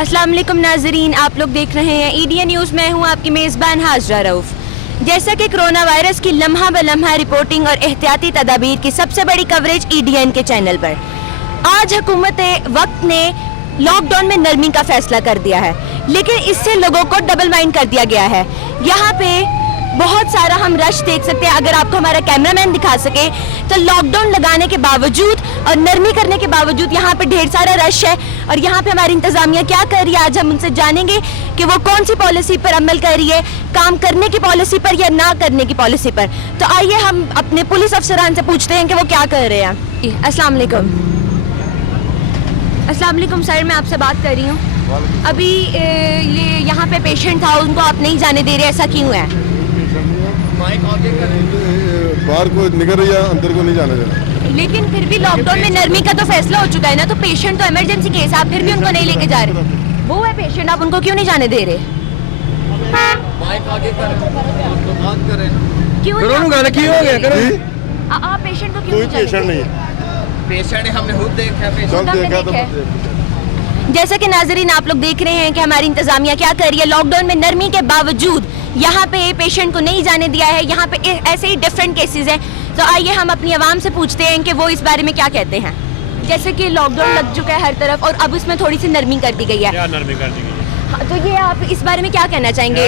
अस्सलाम वालेकुम नाजरीन, आप लोग देख रहे हैं ईडीएन न्यूज़। मैं हूं आपकी मेज़बान हाजरा रऊफ़। जैसा कि कोरोना वायरस की लम्हा ब लम्हा रिपोर्टिंग और एहतियाती तदाबीर की सबसे बड़ी कवरेज ईडीएन के चैनल पर, आज हुकूमत वक्त ने लॉकडाउन में नरमी का फैसला कर दिया है, लेकिन इससे लोगों को डबल माइंड कर दिया गया है। यहाँ पे बहुत सारा हम रश देख सकते हैं। अगर आपको हमारा कैमरामैन दिखा सके तो लॉकडाउन लगाने के बावजूद और नरमी करने के बावजूद यहाँ पे ढेर सारा रश है। और यहाँ पे हमारी इंतजामिया क्या कर रही है, आज हम उनसे जानेंगे कि वो कौन सी पॉलिसी पर अमल कर रही है, काम करने की पॉलिसी पर या ना करने की पॉलिसी पर। तो आइए हम अपने पुलिस अफसरान से पूछते हैं कि वो क्या कर रहे हैं। अस्सलाम वालेकुम। अस्सलाम वालेकुम सर, मैं आपसे बात कर रही हूँ। अभी ये यहाँ पे पेशेंट था, उनको आप नहीं जाने दे रहे, ऐसा क्यों है? बाहर को निकल रही है, अंदर को नहीं जाने देना। लेकिन फिर भी लॉकडाउन में नरमी का तो फैसला हो चुका है ना, तो पेशेंट तो इमरजेंसी केस, आप फिर भी उनको नहीं लेके जा रहे। वो है पेशेंट, आप उनको क्यों नहीं जाने दे रहे? क्यों आप पेशेंट को क्यों नहीं? पेशेंट हमने खुद देखा। जैसा कि नाजरीन आप लोग देख रहे हैं कि हमारी इंतजामिया क्या कर रही है। लॉकडाउन में नरमी के बावजूद यहाँ पे पेशेंट को नहीं जाने दिया है। यहाँ पे ऐसे ही डिफरेंट केसेस हैं। तो आइए हम अपनी आवाम से पूछते हैं कि वो इस बारे में क्या कहते हैं। जैसे कि लॉकडाउन लग चुका है हर तरफ और अब इसमें थोड़ी सी नरमी कर दी गई है। क्या नरमी कर दी गई है? हाँ, तो ये आप इस बारे में क्या कहना चाहेंगे?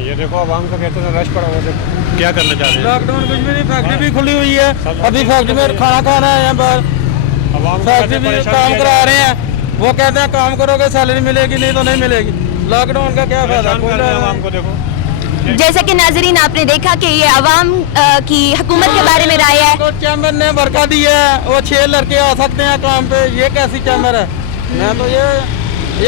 ये देखो आवाम का कहते हैं रश पड़ा हुआ है, क्या करना चाह रहे हैं? लॉकडाउन कुछ भी नहीं, फैक्ट्री भी खुली हुई है, अभी फैक्ट्री में खाना खाना है, यहाँ पर फैक्ट्री भी काम करा रहे हैं। वो कहते हैं काम करोगे सैलरी मिलेगी, नहीं तो नहीं मिलेगी। लॉकडाउन का क्या फायदा? आवाम को देखो। जैसा कि नाजरीन आपने देखा कि ये आवाम की हुकूमत के बारे में राय है। चैम्बर ने बरका दी है, वो 6 लड़के आ सकते हैं काम पे, ये कैसी चैम्बर है? मैं तो ये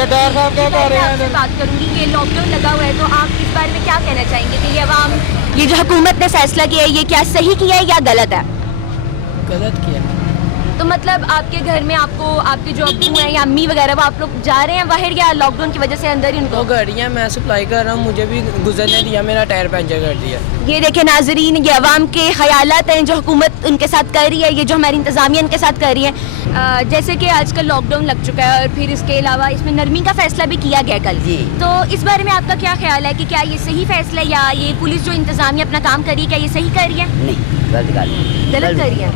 डॉक्टर साहब क्या कह रहे हैं? बात करूंगी, ये लॉकडाउन लगा हुआ है, तो आप इस बारे में क्या कहना चाहेंगे कि ये आवाम, ये जो हुकूमत ने फैसला किया है, ये क्या सही किया है या गलत है? गलत किया। तो मतलब आपके घर में आपको आपके जो अब्बू हैं या अम्मी वगैरह, वो आप लोग जा रहे हैं बाहर या लॉकडाउन की वजह से अंदर ही उनको? गाड़ियाँ मैं सप्लाई कर रहा हूँ, मुझे भी गुजरने दिया, मेरा टायर पंचर कर दिया। ये देखें नाजरीन, ये अवाम के ख्यालात हैं जो हुकूमत उनके साथ कर रही है, ये जो हमारी इंतजामिया उनके साथ कर रही है। जैसे कि आजकल लॉकडाउन लग चुका है और फिर इसके अलावा इसमें नरमी का फैसला भी किया गया कल। तो इस बारे में आपका क्या ख्याल है कि क्या ये सही फैसला है या ये पुलिस जो इंतजामिया अपना काम कर रही है, क्या ये सही कर रही है? नहीं, गलत कर रही है।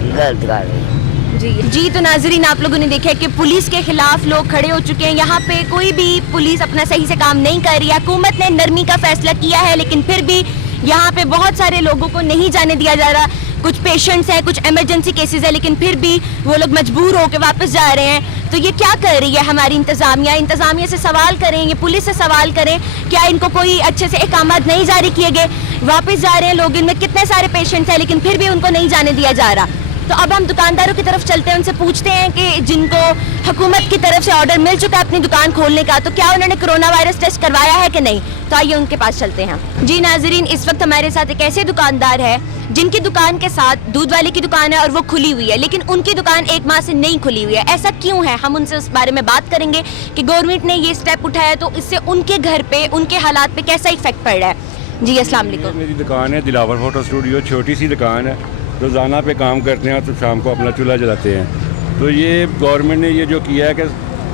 जी तो नाजरीन आप लोगों ने देखा है कि पुलिस के खिलाफ लोग खड़े हो चुके हैं। यहाँ पे कोई भी पुलिस अपना सही से काम नहीं कर रही है। हुकूमत ने नरमी का फैसला किया है, लेकिन फिर भी यहाँ पे बहुत सारे लोगों को नहीं जाने दिया जा रहा। कुछ पेशेंट्स हैं, कुछ इमरजेंसी केसेस है, लेकिन फिर भी वो लोग मजबूर होकर वापस जा रहे हैं। तो ये क्या कर रही है हमारी इंतजामिया से सवाल करें, ये पुलिस से सवाल करें, क्या इनको कोई अच्छे से अहकामात नहीं जारी किए गए? वापस जा रहे हैं लोग, इनमें कितने सारे पेशेंट्स हैं, लेकिन फिर भी उनको नहीं जाने दिया जा रहा। तो अब हम दुकानदारों की तरफ चलते हैं, उनसे पूछते हैं कि जिनको हुकूमत की तरफ से ऑर्डर मिल चुका है अपनी दुकान खोलने का, तो क्या उन्होंने कोरोना वायरस टेस्ट करवाया है कि नहीं। तो आइए उनके पास चलते हैं। जी नाजरीन, इस वक्त हमारे साथ एक ऐसे दुकानदार है जिनकी दुकान के साथ दूध वाले की दुकान है और वो खुली हुई है, लेकिन उनकी दुकान 1 माह से नहीं खुली हुई है। ऐसा क्यों है, हम उनसे उस बारे में बात करेंगे कि गवर्नमेंट ने ये स्टेप उठाया तो इससे उनके घर पे, उनके हालात पे कैसा इफेक्ट पड़ रहा है। जी अस्सलाम वालेकुम। मेरी दुकान है दिलावर फोटो स्टूडियो, छोटी सी दुकान है, रोज़ाना पे काम करते हैं तो शाम को अपना चूल्हा जलाते हैं। तो ये गवर्नमेंट ने ये जो किया है कि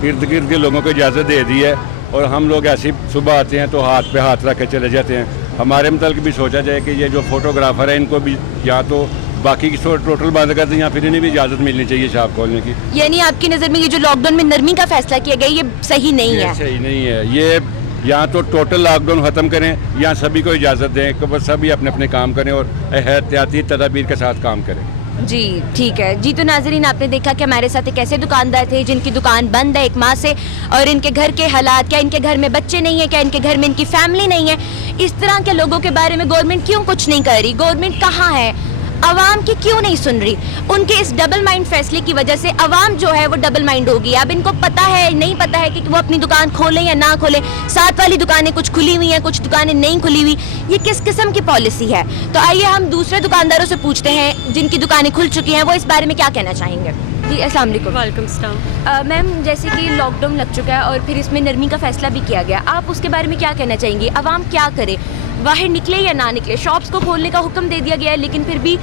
इर्द गिर्द के लोगों को इजाज़त दे दी है और हम लोग ऐसे सुबह आते हैं तो हाथ पे हाथ रख के चले जाते हैं। हमारे मतलब भी सोचा जाए कि ये जो फोटोग्राफर है इनको भी या तो बाकी की टोटल बंद कर दें या फिर इन्हें भी इजाज़त मिलनी चाहिए शॉप खोलने की। यानी आपकी नज़र में ये जो लॉकडाउन में नरमी का फैसला किया गया ये सही नहीं है? सही नहीं है। ये या तो टोटल लॉकडाउन ख़त्म करें या सभी को इजाज़त दें कि बस सभी अपने अपने काम करें और एहतियाती तदाबीर के साथ काम करें। जी ठीक है। जी तो नाजरीन आपने देखा कि हमारे साथ एक ऐसे दुकानदार थे जिनकी दुकान बंद है 1 माह से और इनके घर के हालात, क्या इनके घर में बच्चे नहीं है, क्या इनके घर में इनकी फैमिली नहीं है, इस तरह के लोगों के बारे में गवर्नमेंट क्यों कुछ नहीं कर रही? गवर्नमेंट कहाँ है, अवाम की क्यों नहीं सुन रही? उनके इस डबल माइंड फैसले की वजह से अवाम जो है वो डबल माइंड होगी। अब इनको पता है नहीं पता है कि वो अपनी दुकान खोलें या ना खोलें। साथ वाली दुकानें कुछ खुली हुई हैं, कुछ दुकानें नहीं खुली हुई। ये किस किस्म की पॉलिसी है? तो आइए हम दूसरे दुकानदारों से पूछते हैं जिनकी दुकानें खुल चुकी हैं, वो इस बारे में क्या कहना चाहेंगे। जी अस्सलाम वालेकुम। वालेकुम सलाम। मैम जैसे कि लॉकडाउन लग चुका है और फिर इसमें नरमी का फैसला भी किया गया, आप उसके बारे में क्या कहना चाहेंगी? अवाम क्या करे? बाहर निकले या ना निकले। शॉप्स को खोलने का हुक्म दे दिया गया है, लेकिन फिर भी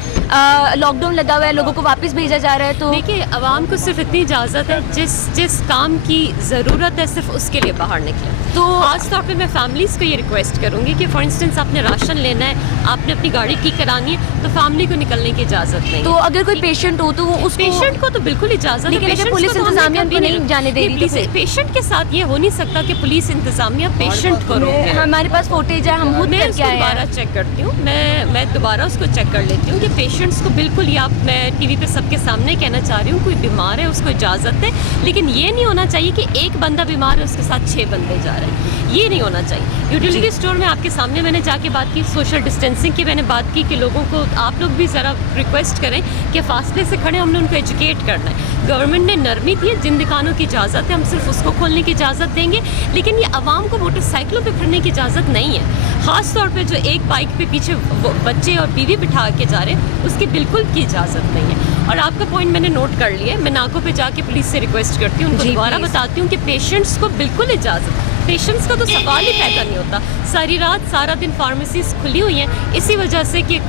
लॉकडाउन लगा हुआ है, लोगों को वापस भेजा जा रहा है। तो देखिए, आवाम को सिर्फ इतनी इजाज़त है जिस काम की ज़रूरत है सिर्फ उसके लिए बाहर निकले। तो खास तौर पे मैं फैमिलीज़ को ये रिक्वेस्ट करूँगी कि फॉर इंस्टेंस आपने राशन लेना है, आपने अपनी गाड़ी ठीक करानी है, तो फैमिली को निकलने की इजाज़त नहीं। तो अगर कोई पेशेंट हो तो वो उस पेशेंट को तो बिल्कुल इजाज़त है, लेकिन अगर पुलिस इंतजामिया उनको नहीं जाने दे रही तो पेशेंट के साथ ये हो नहीं सकता कि पुलिस इंतजामिया पेशेंट को रोके। हमारे पास फुटेज है, हम खुद मैं करके उसको आए हैं। दोबारा चेक करती हूँ, मैं दोबारा उसको चेक कर लेती हूँ कि पेशेंट्स को बिल्कुल, या मैं टीवी पे सबके सामने कहना चाह रही हूँ, कोई बीमार है उसको इजाज़त है, लेकिन ये नहीं होना चाहिए कि एक बंदा बीमार है उसके साथ 6 बंदे जा रहे हैं, ये नहीं होना चाहिए। यूटिलिटी स्टोर में आपके सामने मैंने जाके बात की, सोशल डिस्टेंसिंग की मैंने बात की कि लोगों को आप लोग भी ज़रा रिक्वेस्ट करें कि फासले से खड़े, हमने उनको एजुकेट करना है। गवर्नमेंट ने नरमी दी है, जिन दुकानों की इजाज़त है हम सिर्फ उसको खोलने की इजाज़त देंगे, लेकिन ये आवाम को मोटरसाइकिलों पे फिरने की इजाज़त नहीं है। ख़ास तौर पे जो एक बाइक पे पीछे बच्चे और बीवी बिठा के जा रहे हैं, उसकी बिल्कुल की इजाज़त नहीं है। और आपका पॉइंट मैंने नोट कर लिया है, मैं नाकों पे जाके पुलिस से रिक्वेस्ट करती हूँ, उनको दोबारा बताती हूँ कि पेशेंट्स को बिल्कुल इजाज़त, पेशेंट्स का तो सवाल ही पैदा नहीं होता। सारी रात सारा दिन फार्मेसीज खुली हुई हैं इसी वजह से कि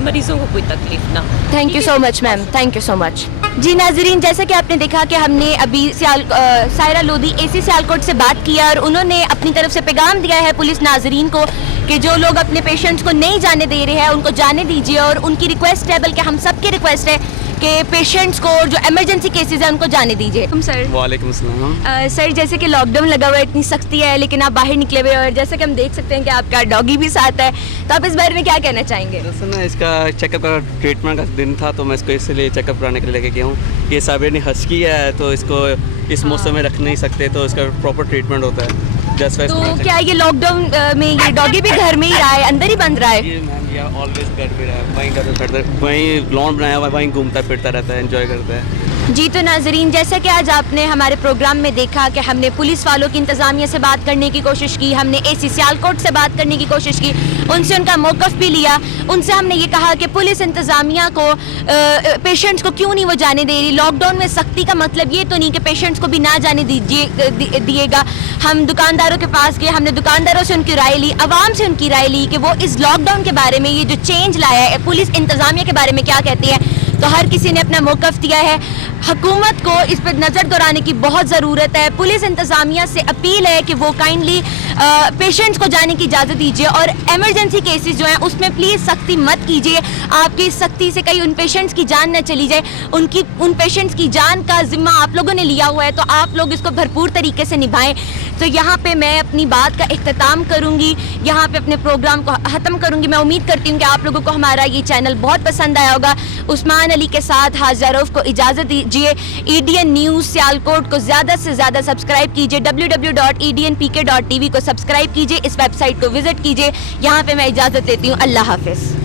मरीजों को कोई तकलीफ ना। Thank you so much ma'am, thank you so much. जी नाजरीन, जैसा कि आपने देखा कि हमने अभी सायरा लोधी एसी सियालकोट से बात किया और उन्होंने अपनी तरफ से पैगाम दिया है पुलिस नाजरीन को कि जो लोग अपने पेशेंट्स को नहीं जाने दे रहे हैं उनको जाने दीजिए, और उनकी रिक्वेस्ट है, बल्कि हम सबकी रिक्वेस्ट है कि पेशेंट्स को जो इमरजेंसी केसेस हैं उनको जाने दीजिए। तुम सर। वालेकुम सलाम। सर, जैसे कि लॉकडाउन लगा हुआ है, इतनी सख्ती है, लेकिन आप बाहर निकले हुए और जैसे कि हम देख सकते हैं कि आपका डॉगी भी साथ है, तो आप इस बारे में क्या कहना चाहेंगे? दरअसल ना इसका चेकअप का ट्रीटमेंट का दिन था, तो मैं इसको इसलिए चेकअप कराने के लिए लेके गया हूँ। ये साइबेरियन हस्की है, तो इसको इस मौसम में रख नहीं सकते, तो इसका प्रॉपर ट्रीटमेंट होता है। तो क्या ये लॉकडाउन में ये डॉगी भी घर में ही रहा है, अंदर ही बंद रहा है? जी मैम, ये ऑलवेज घर पे रहा है, वहीं घर पे बैठता है, वहीं लॉन बनाया हुआ है, वहीं घूमता फिरता रहता है, एंजॉय करता है। जी तो नाजरीन, जैसा कि आज आपने हमारे प्रोग्राम में देखा कि हमने पुलिस वालों की इंतज़ामिया से बात करने की कोशिश की, हमने एसी सियालकोट से बात करने की कोशिश की, उनसे उनका मौक़िफ़ भी लिया। उनसे हमने ये कहा कि पुलिस इंतज़ामिया को पेशेंट्स को क्यों नहीं वो जाने दे रही। लॉकडाउन में सख्ती का मतलब ये तो नहीं कि पेशेंट्स को भी ना जाने दिएगा। हम दुकानदारों के पास गए, हमने दुकानदारों से उनकी राय ली, आवाम से उनकी राय ली कि वो इस लॉकडाउन के बारे में, ये जो चेंज लाया है, पुलिस इंतज़ामिया के बारे में क्या कहती है। तो हर किसी ने अपना मौक़िफ़ दिया है। हुकूमत को इस पर नज़र दौड़ाने की बहुत ज़रूरत है। पुलिस इंतज़ामिया से अपील है कि वो काइंडली पेशेंट्स को जाने की इजाज़त दीजिए, और एमरजेंसी केसेस जो हैं उसमें प्लीज़ सख्ती मत कीजिए। आपकी सख्ती से कहीं उन पेशेंट्स की जान न चली जाए। उन पेशेंट्स की जान का ज़िम्मा आप लोगों ने लिया हुआ है, तो आप लोग इसको भरपूर तरीके से निभाएं। तो यहाँ पे मैं अपनी बात का इख्तिताम करूँगी, यहाँ पे अपने प्रोग्राम को ख़त्म करूँगी। मैं उम्मीद करती हूँ कि आप लोगों को हमारा ये चैनल बहुत पसंद आया होगा। उस्मान अली के साथ हाज़ारोफ को इजाज़त दीजिए। EDN न्यूज़ सियालकोट को ज़्यादा से ज़्यादा सब्सक्राइब कीजिए, www.ednpk.tv को सब्सक्राइब कीजिए, इस वेबसाइट को विज़िट कीजिए। यहाँ पे मैं इजाज़त देती हूँ। अल्लाह हाफ़िज़।